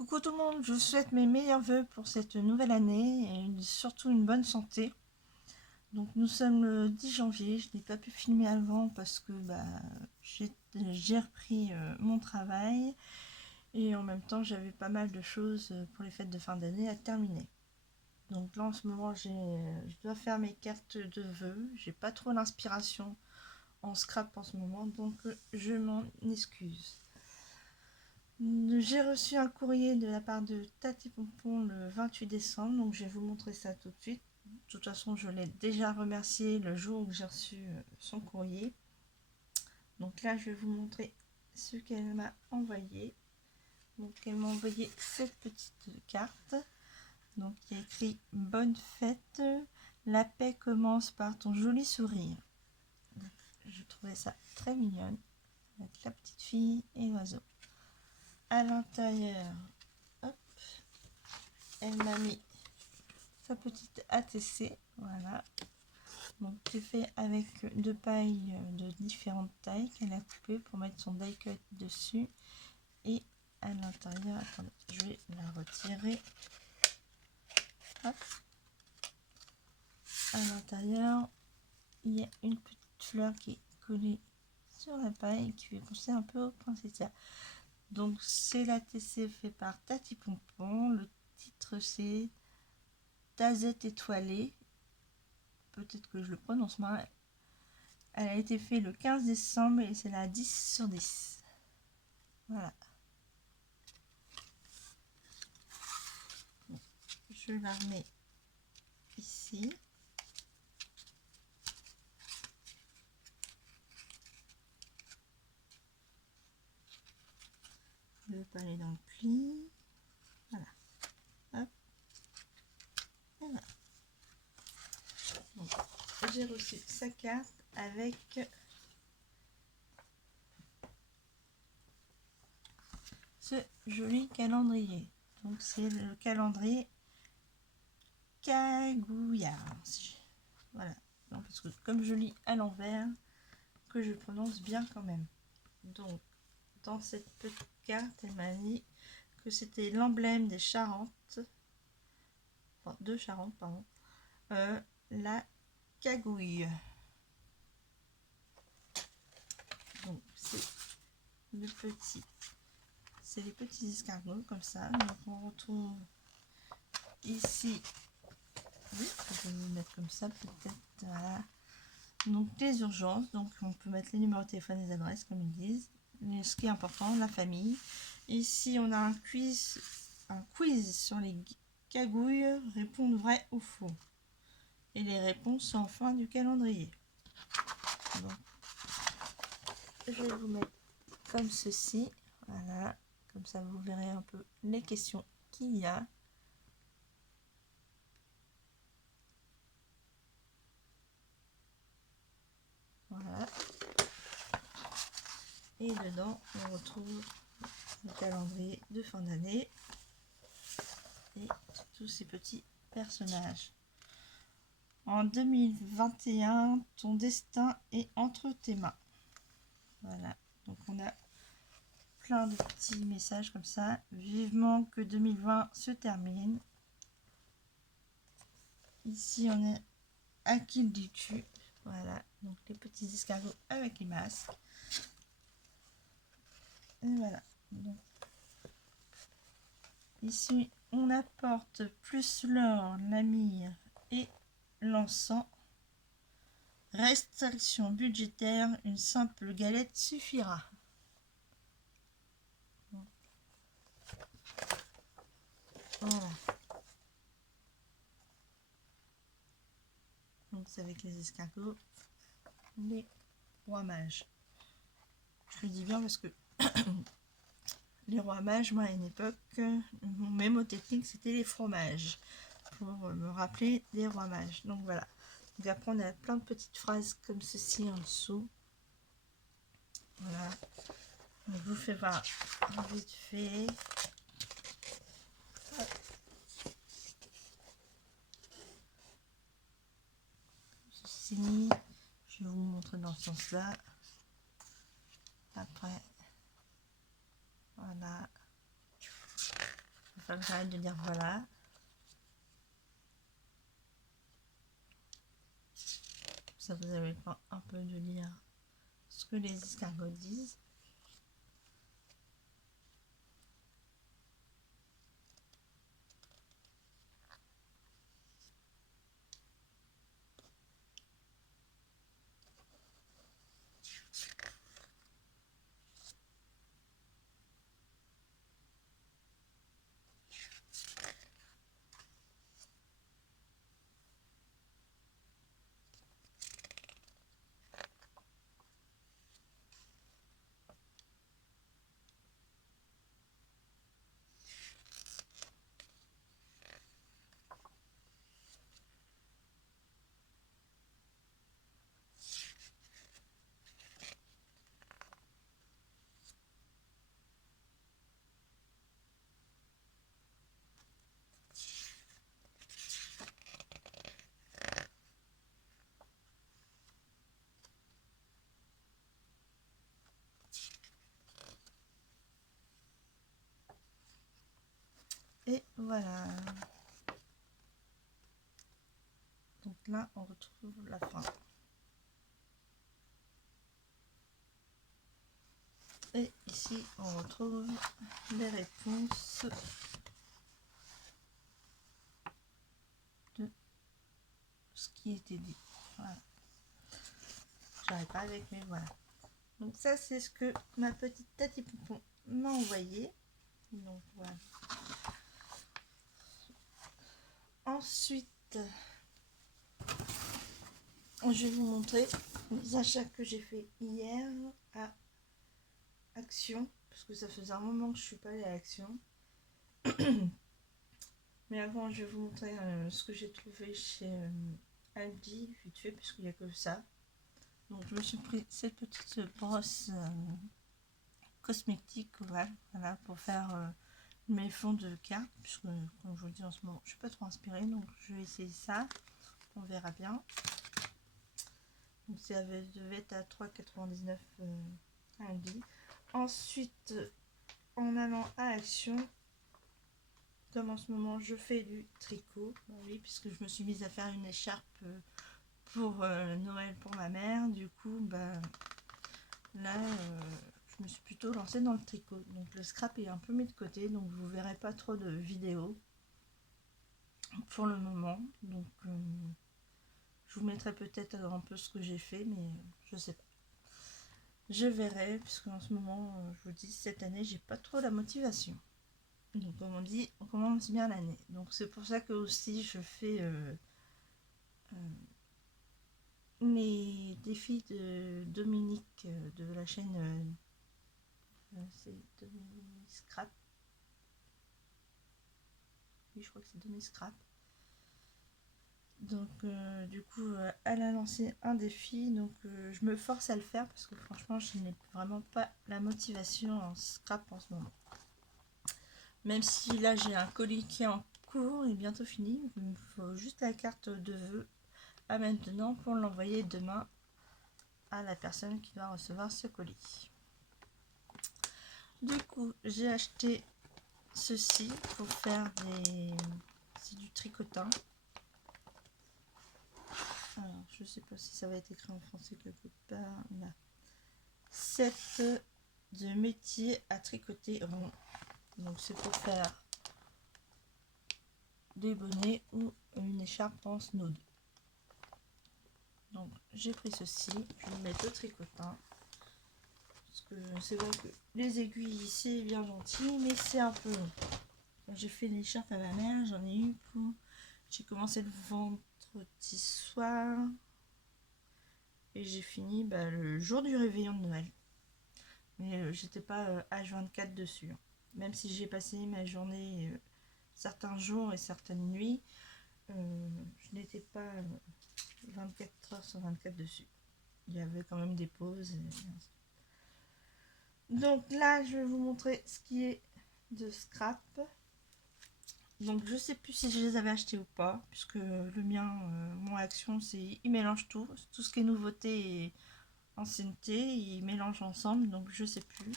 Coucou tout le monde, je vous souhaite mes meilleurs vœux pour cette nouvelle année et surtout une bonne santé. Donc nous sommes le 10 janvier, je n'ai pas pu filmer avant parce que j'ai repris mon travail et en même temps j'avais pas mal de choses pour les fêtes de fin d'année à terminer. Donc là en ce moment je dois faire mes cartes de vœux, j'ai pas trop l'inspiration en scrap en ce moment donc je m'en excuse. J'ai reçu un courrier de la part de Tati Pompon le 28 décembre, donc je vais vous montrer ça tout de suite. De toute façon, je l'ai déjà remercié le jour où j'ai reçu son courrier. Donc là, je vais vous montrer ce qu'elle m'a envoyé. Donc elle m'a envoyé cette petite carte. Donc il y a écrit « Bonne fête, la paix commence par ton joli sourire ». Je trouvais ça très mignonne, avec la petite fille et l'oiseau. À l'intérieur, hop, elle m'a mis sa petite ATC, voilà. Donc c'est fait avec deux pailles de différentes tailles qu'elle a coupées pour mettre son die cut dessus. Et à l'intérieur, attendez, je vais la retirer. Hop. À l'intérieur, il y a une petite fleur qui est collée sur la paille et qui fait penser un peu au poinsettia. Donc c'est l'ATC fait par Tati Pompon. Le titre c'est Tazette étoilée. Peut-être que je le prononce mal. Elle a été faite le 15 décembre et c'est la 10 sur 10. Voilà. Je la remets ici. Je ne vais pas aller dans le pli. Voilà. Hop. Et voilà. J'ai reçu sa carte avec ce joli calendrier. Donc c'est le calendrier Cagouillard. Voilà. Donc, parce que comme je lis à l'envers, que je prononce bien quand même. Donc dans cette petite carte, elle m'a dit que c'était l'emblème des Charentes, enfin de Charentes, pardon, la cagouille. Donc c'est les petits escargots comme ça. Donc on retrouve ici, oui, je vais vous mettre comme ça peut-être, voilà. Donc les urgences, donc on peut mettre les numéros de téléphone, les adresses comme ils disent. Mais ce qui est important, la famille. Ici on a un quiz sur les cagouilles, répondre vrai ou faux. Et les réponses sont en fin du calendrier. Donc, je vais vous mettre comme ceci, voilà, comme ça vous verrez un peu les questions qu'il y a. Voilà. Et dedans, on retrouve le calendrier de fin d'année et tous ces petits personnages. En 2021, ton destin est entre tes mains. Voilà, donc on a plein de petits messages comme ça. Vivement que 2020 se termine. Ici, on est à qui le dis-tu? Voilà, donc les petits escargots avec les masques. Et voilà. Donc, ici, on apporte plus l'or, la myrrhe et l'encens. Restriction budgétaire, une simple galette suffira. Voilà. Donc c'est avec les escargots, les rois mages. Je le dis bien parce que les rois mages, moi à une époque, mon mémotechnique c'était les fromages. Pour me rappeler des rois mages. Donc voilà. Donc après on a plein de petites phrases comme ceci en dessous. Voilà. Donc, je vous fais voir vite fait. Ceci, je vais vous montrer dans ce sens-là. Après, voilà. Enfin, j'arrête de dire voilà. Ça vous avez pas un peu de lire ce que les escargots disent. Et voilà. Donc là, on retrouve la fin. Et ici, on retrouve les réponses de ce qui était dit. Voilà. J'arrive pas avec, mais voilà. Donc ça, c'est ce que ma petite Tati Pompon m'a envoyé. Donc voilà. Ensuite, je vais vous montrer les achats que j'ai fait hier à Action, parce que ça faisait un moment que je suis pas allée à Action. Mais avant, je vais vous montrer ce que j'ai trouvé chez Aldi, vite fait, puisqu'il n'y a que ça. Donc je me suis pris cette petite brosse cosmétique, voilà, pour faire mes fonds de carte, puisque comme je vous le dis en ce moment, je suis pas trop inspirée, donc je vais essayer ça, on verra bien. Donc ça devait être à 3,99 Aldi. Ensuite, en allant à Action, comme en ce moment je fais du tricot, oui, puisque je me suis mise à faire une écharpe pour Noël pour ma mère, du coup là je me suis plutôt lancée dans le tricot. Donc le scrap est un peu mis de côté, donc vous verrez pas trop de vidéos pour le moment. Donc je vous mettrai peut-être un peu ce que j'ai fait, mais je sais pas. Je verrai, puisque en ce moment, je vous dis, cette année, j'ai pas trop la motivation. Donc comme on dit, on commence bien l'année. Donc c'est pour ça que aussi je fais les défis de Dominique de la chaîne c'est Dominique Scrap. Oui, je crois que c'est Dominique Scrap. Donc du coup elle a lancé un défi, donc je me force à le faire parce que franchement je n'ai vraiment pas la motivation en scrap en ce moment. Même si là j'ai un colis qui est en cours et bientôt fini, il me faut juste la carte de vœux à maintenant pour l'envoyer demain à la personne qui doit recevoir ce colis. Du coup j'ai acheté ceci pour faire des... c'est du tricotin. Alors, je sais pas si ça va être écrit en français quelque part. Là. Set de métier à tricoter rond. Donc c'est pour faire des bonnets ou une écharpe en snood. Donc j'ai pris ceci, je vais le mettre au tricotin. Parce que c'est vrai que les aiguilles c'est bien gentil, mais c'est un peu long. Quand j'ai fait l'écharpe à ma mère, j'en ai eu pour... J'ai commencé le vendredi soir. Et j'ai fini le jour du réveillon de Noël. Mais j'étais pas H24 dessus. Même si j'ai passé ma journée certains jours et certaines nuits, je n'étais pas 24 heures sur 24 dessus. Il y avait quand même des pauses. Donc là, je vais vous montrer ce qui est de scrap. Donc je sais plus si je les avais achetés ou pas, puisque le mien, mon Action, c'est il mélange tout ce qui est nouveauté et ancienneté, ils mélangent ensemble, donc je sais plus.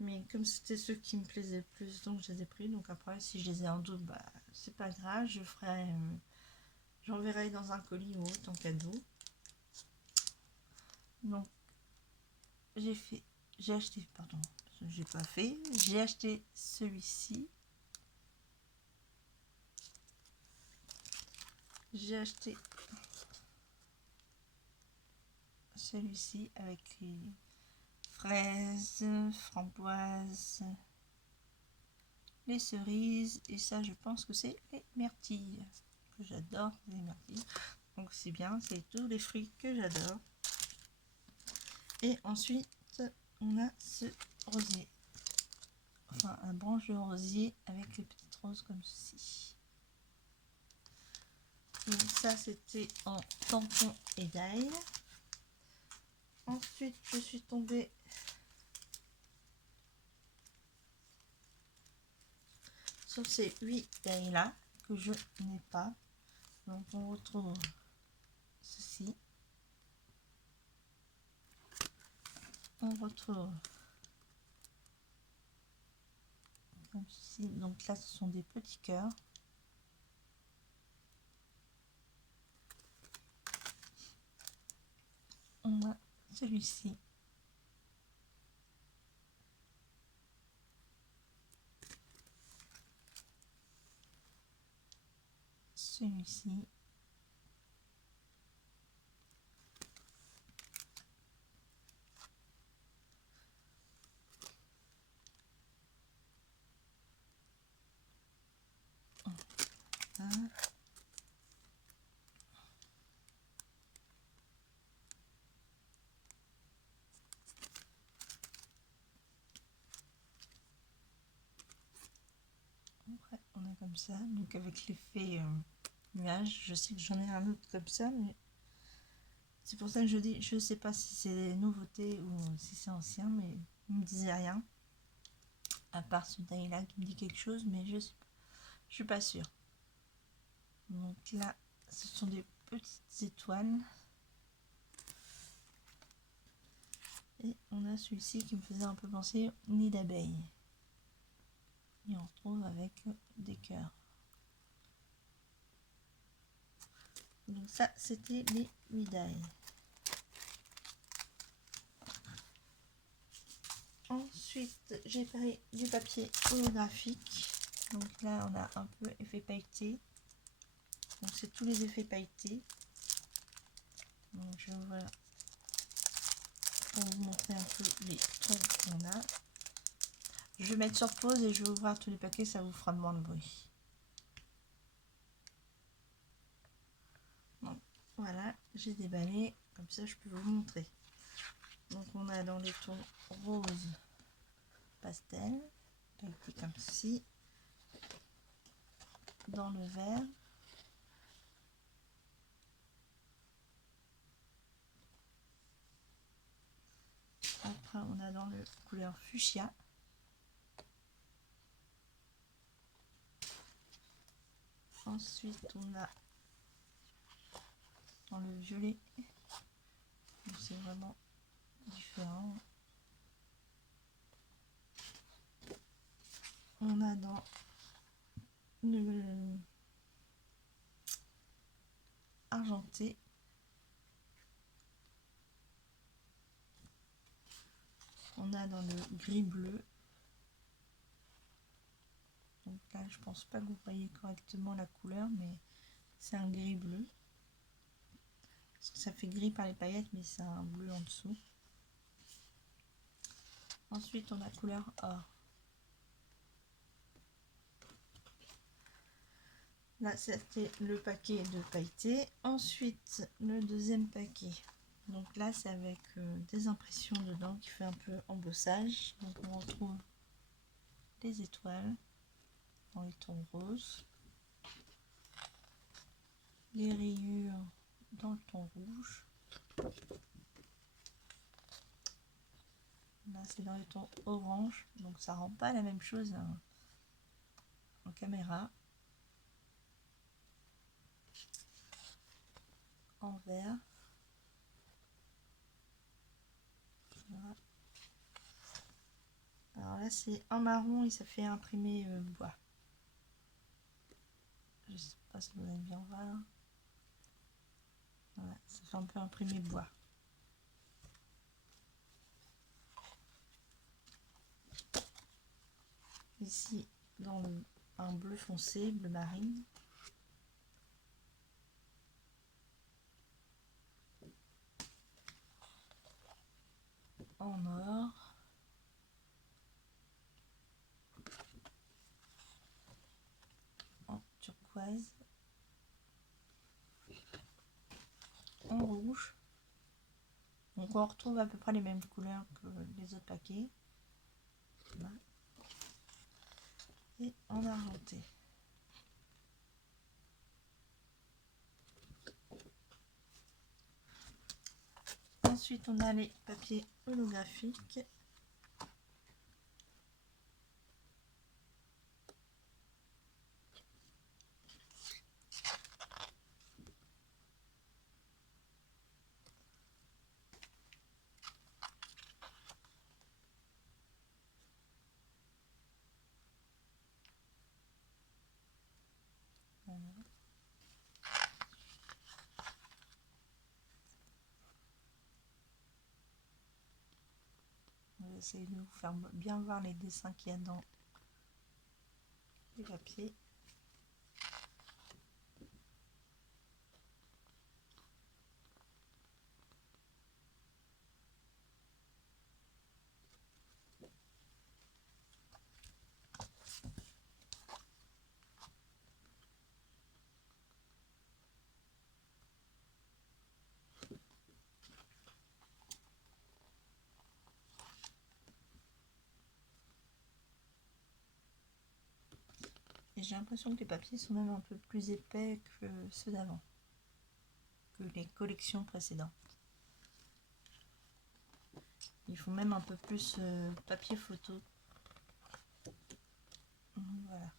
Mais comme c'était ceux qui me plaisaient le plus, donc je les ai pris. Donc après, si je les ai en doute, bah c'est pas grave. Je ferai, j'enverrai dans un colis ou autre en cadeau. Donc j'ai acheté, pardon, j'ai pas fait. J'ai acheté celui-ci. J'ai acheté celui-ci avec les fraises, framboises, les cerises, et ça je pense que c'est les myrtilles, que j'adore les myrtilles, donc c'est bien, c'est tous les fruits que j'adore. Et ensuite on a ce rosier, enfin un branche de rosier avec les petites roses comme ceci. Et ça c'était en tampon et d'ail. Ensuite je suis tombée sur ces 8 d'ail là que je n'ai pas. Donc on retrouve ceci, on retrouve comme ceci, donc là ce sont des petits cœurs. On a celui-ci, celui-ci, un, après on a comme ça, donc avec l'effet nuage. Je sais que j'en ai un autre comme ça, mais c'est pour ça que je dis, je sais pas si c'est des nouveautés ou si c'est ancien, mais il me disait rien, à part ce taille là qui me dit quelque chose, mais je suis pas sûre. Donc là ce sont des petites étoiles. Et on a celui-ci qui me faisait un peu penser au nid d'abeille. Et on retrouve avec des cœurs. Donc ça, c'était les 8 d'ail. Ensuite, j'ai pris du papier holographique. Donc là, on a un peu effet pailleté. Donc c'est tous les effets pailletés. Donc je vais ouvrir pour vous montrer un peu les tons qu'on a. Je vais mettre sur pause et je vais ouvrir tous les paquets, ça vous fera moins de bruit. Donc voilà, j'ai déballé, comme ça je peux vous montrer. Donc on a dans les tons rose pastel, pailleté comme ceci, dans le vert, après on a dans le couleur fuchsia, ensuite on a dans le violet, c'est vraiment différent, on a dans le argenté, on a dans le gris bleu. Donc là je pense pas que vous voyez correctement la couleur, mais c'est un gris bleu, parce que ça fait gris par les paillettes, mais c'est un bleu en dessous. Ensuite on a couleur or. Là c'était le paquet de pailleté. Ensuite le deuxième paquet, donc là c'est avec des impressions dedans qui fait un peu embossage. Donc on retrouve les étoiles dans les tons roses, les rayures dans le ton rouge, là c'est dans les tons orange, donc ça rend pas la même chose en caméra, en vert, voilà. Alors là c'est en marron et ça fait imprimer bois. Je sais pas si vous allez bien voir. Voilà, ça fait un peu imprimer bois. Ici dans un bleu foncé, bleu marine. En or. En turquoise. En rouge. Donc on retrouve à peu près les mêmes couleurs que les autres paquets. Voilà. Et en argenté. Ensuite on a les papiers holographiques. Voilà. Je vais essayer de vous faire bien voir les dessins qu'il y a dans les papiers. Et j'ai l'impression que les papiers sont même un peu plus épais que ceux d'avant, que les collections précédentes. Ils font même un peu plus papier photo. Voilà.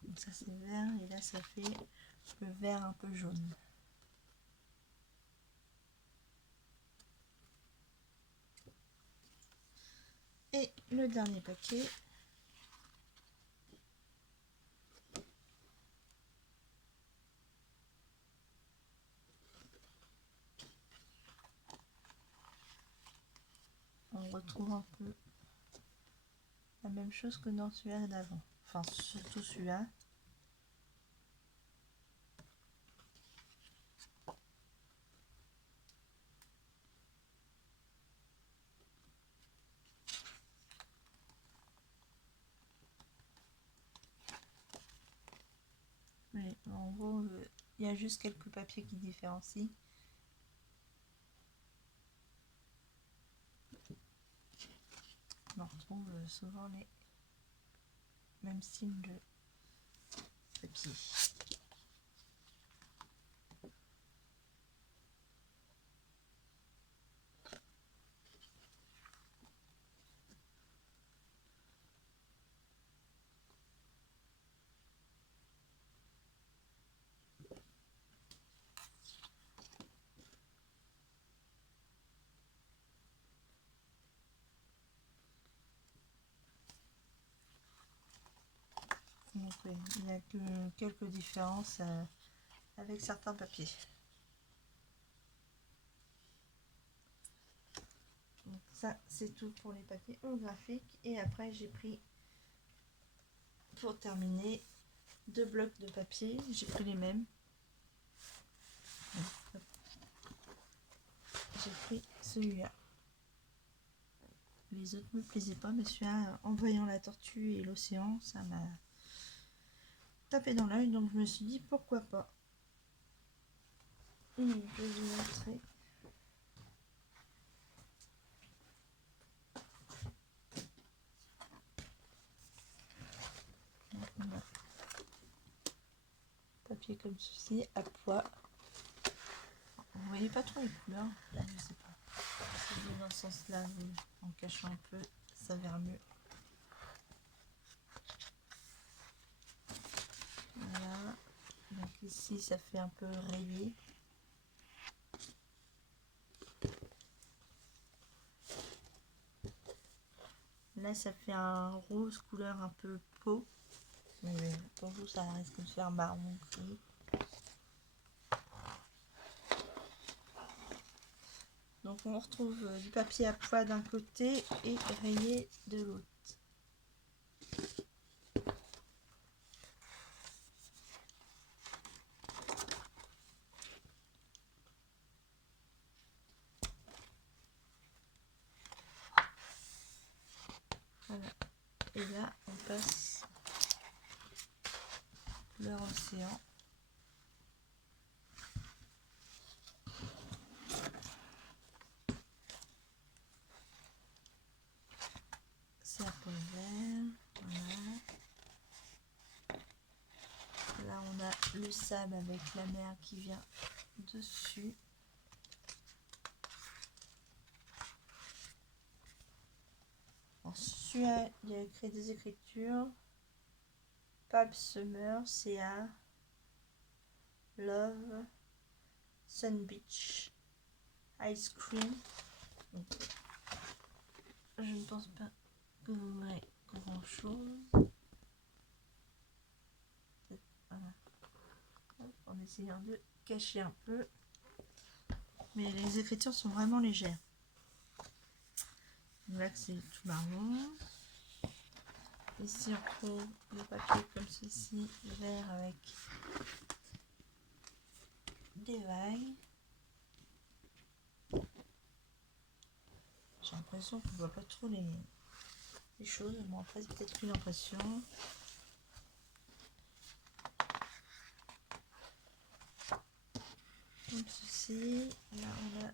Donc ça c'est vert et là ça fait le vert un peu jaune. Et le dernier paquet. On retrouve un peu la même chose que dans celui-là d'avant. Enfin surtout celui-là. Mais en gros, il y a juste quelques papiers qui différencient. On retrouve souvent les mêmes styles de papier. Donc oui, il n'y a que quelques différences avec certains papiers. Donc ça c'est tout pour les papiers holographiques. Et après j'ai pris, pour terminer, 2 blocs de papier. J'ai pris les mêmes. J'ai pris celui-là. Les autres me plaisaient pas, mais celui-là, en voyant la tortue et l'océan, ça m'a tapé dans l'œil, donc je me suis dit pourquoi pas. Je vais vous montrer. Papier comme ceci, à poids. Vous voyez pas trop les couleurs, là je sais pas. Si je vais dans ce sens là, en cachant un peu, ça verra mieux. Voilà. Donc ici ça fait un peu rayé. Là ça fait un rose couleur un peu peau. Mais pour vous ça risque de faire marron gris. Donc on retrouve du papier à pois d'un côté et rayé de l'autre. Voilà. Et là on passe couleur océan. Serpent vert. Voilà. Là on a le sable avec la mer qui vient dessus. Ensuite, il y a écrit des écritures. Pab Summer, CA, Love, Sun Beach, Ice Cream. Donc, je ne pense pas que vous aurez grand chose. Voilà. En essayant de cacher un peu. Mais les écritures sont vraiment légères. Donc là, c'est tout marron. Ici, on trouve le papier comme ceci, vert avec des vagues. J'ai l'impression qu'on ne voit pas trop les choses. Bon, après, c'est peut-être qu'une impression. Comme ceci. Là, on a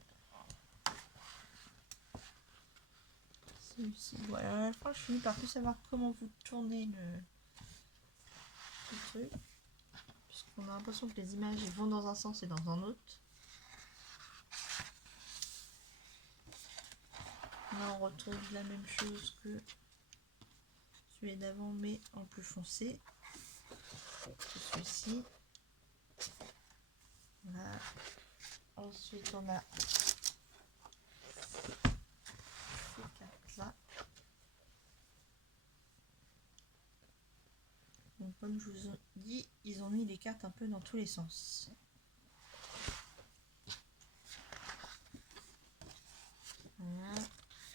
celui-ci. Voilà, à la fin, je finis par plus savoir comment vous tournez le truc. Puisqu'on a l'impression que les images vont dans un sens et dans un autre. Là, on retrouve la même chose que celui d'avant, mais en plus foncé. Celui-ci. Voilà. Ensuite, on a ces cartes-là. Donc, comme je vous ai dit, ils ont mis les cartes un peu dans tous les sens. Voilà.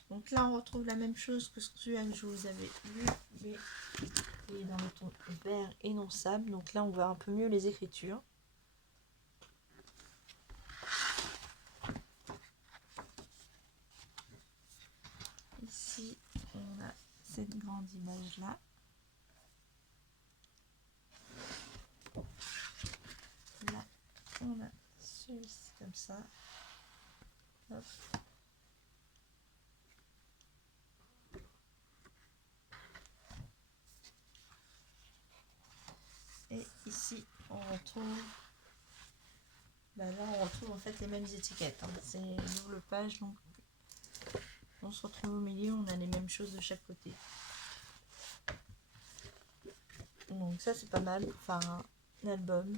Donc là, on retrouve la même chose que celui que je vous avais vu, mais il est dans le ton vert et non sable. Donc là, on voit un peu mieux les écritures. Ici, on a cette grande image-là. Là, on a celui-ci comme ça. Hop. Et ici, on retrouve... Là, on retrouve en fait les mêmes étiquettes. Hein. C'est une double page, donc on se retrouve au milieu, on a les mêmes choses de chaque côté. Donc ça, c'est pas mal pour faire un album.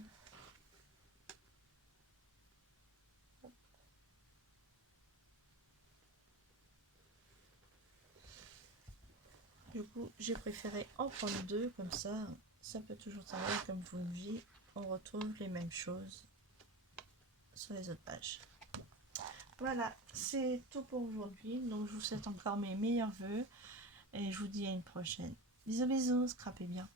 Du coup, j'ai préféré en prendre deux, comme ça peut toujours servir. Comme vous le dites, on retrouve les mêmes choses sur les autres pages. Voilà, c'est tout pour aujourd'hui. Donc, je vous souhaite encore mes meilleurs vœux et je vous dis à une prochaine. Bisous, bisous, scrapez bien.